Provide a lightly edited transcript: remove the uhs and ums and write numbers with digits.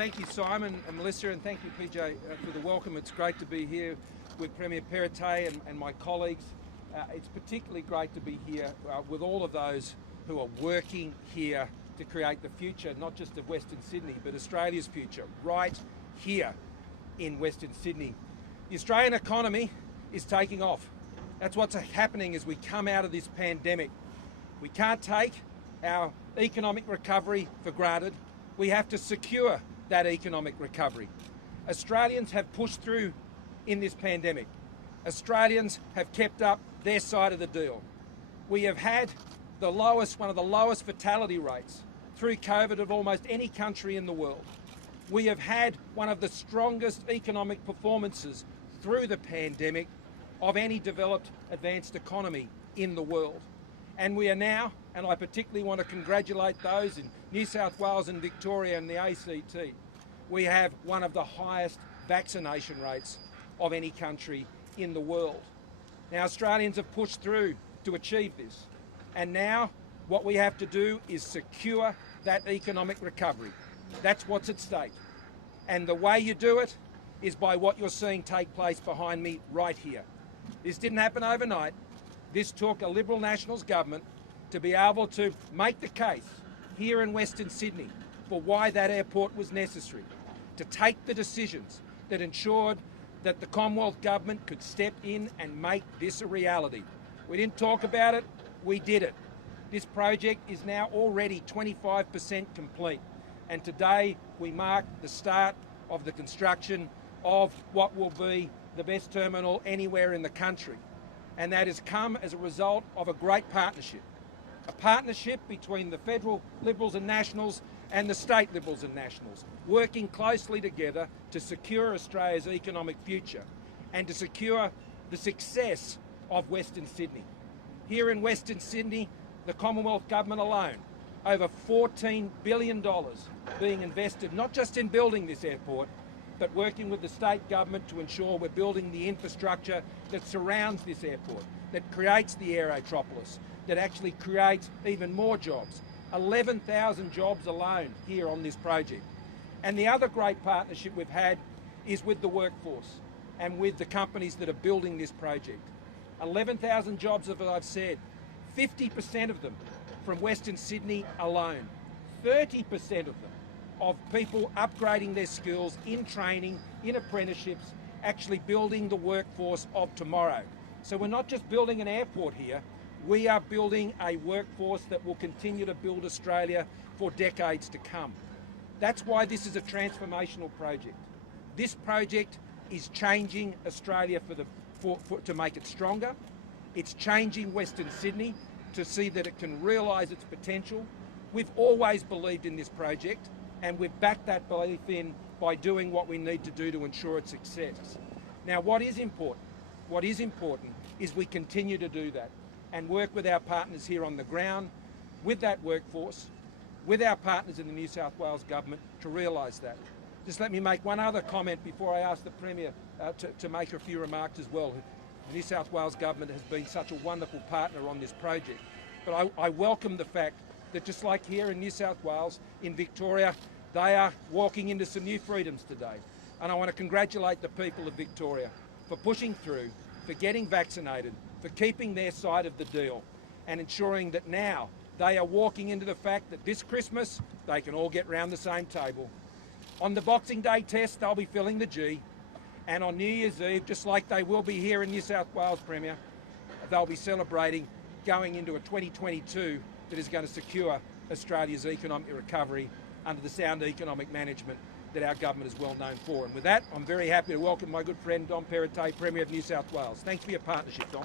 thank you, Simon and Melissa, and thank you, PJ, for the welcome. It's great to be here with Premier Perrottet and my colleagues. It's particularly great to be here with all of those who are working here to create the future, not just of Western Sydney, but Australia's future, right here in Western Sydney. The Australian economy is taking off. That's what's happening as we come out of this pandemic. We can't take our economic recovery for granted. We have to secure that economic recovery. Australians have pushed through in this pandemic. Australians have kept up their side of the deal. We have had one of the lowest fatality rates through COVID of almost any country in the world. We have had one of the strongest economic performances through the pandemic of any developed advanced economy in the world. And we are now, and I particularly want to congratulate those in New South Wales and Victoria and the ACT, we have one of the highest vaccination rates of any country in the world. Now, Australians have pushed through to achieve this. And now what we have to do is secure that economic recovery. That's what's at stake. And the way you do it is by what you're seeing take place behind me right here. This didn't happen overnight. This took a Liberal Nationals government to be able to make the case here in Western Sydney for why that airport was necessary, to take the decisions that ensured that the Commonwealth government could step in and make this a reality. We didn't talk about it, we did it. This project is now already 25% complete, and today we mark the start of the construction of what will be the best terminal anywhere in the country. And that has come as a result of a great partnership. A partnership between the federal Liberals and Nationals and the state Liberals and Nationals, working closely together to secure Australia's economic future and to secure the success of Western Sydney. Here in Western Sydney, the Commonwealth Government alone, over $14 billion being invested not just in building this airport, but working with the state government to ensure we're building the infrastructure that surrounds this airport, that creates the aerotropolis, that actually creates even more jobs. 11,000 jobs alone here on this project. And the other great partnership we've had is with the workforce and with the companies that are building this project. 11,000 jobs, as I've said, 50% of them from Western Sydney alone, 30% of them of people upgrading their skills in training, in apprenticeships, actually building the workforce of tomorrow. So we're not just building an airport here, we are building a workforce that will continue to build Australia for decades to come. That's why this is a transformational project. This project is changing Australia to make it stronger. It's changing Western Sydney to see that it can realise its potential. We've always believed in this project, and we've backed that belief in by doing what we need to do to ensure its success. Now, what is important is we continue to do that and work with our partners here on the ground, with that workforce, with our partners in the New South Wales government to realise that. Just let me make one other comment before I ask the Premier to make a few remarks as well. The New South Wales government has been such a wonderful partner on this project. But I welcome the fact that just like here in New South Wales, in Victoria, they are walking into some new freedoms today. And I want to congratulate the people of Victoria for pushing through, for getting vaccinated, for keeping their side of the deal, and ensuring that now they are walking into the fact that this Christmas they can all get round the same table. On the Boxing Day test, they'll be filling the G, and on New Year's Eve, just like they will be here in New South Wales, Premier, they'll be celebrating going into a 2022 that is going to secure Australia's economic recovery under the sound economic management that our government is well known for. And with that, I'm very happy to welcome my good friend Dom Perrottet, Premier of New South Wales. Thanks for your partnership, Dom.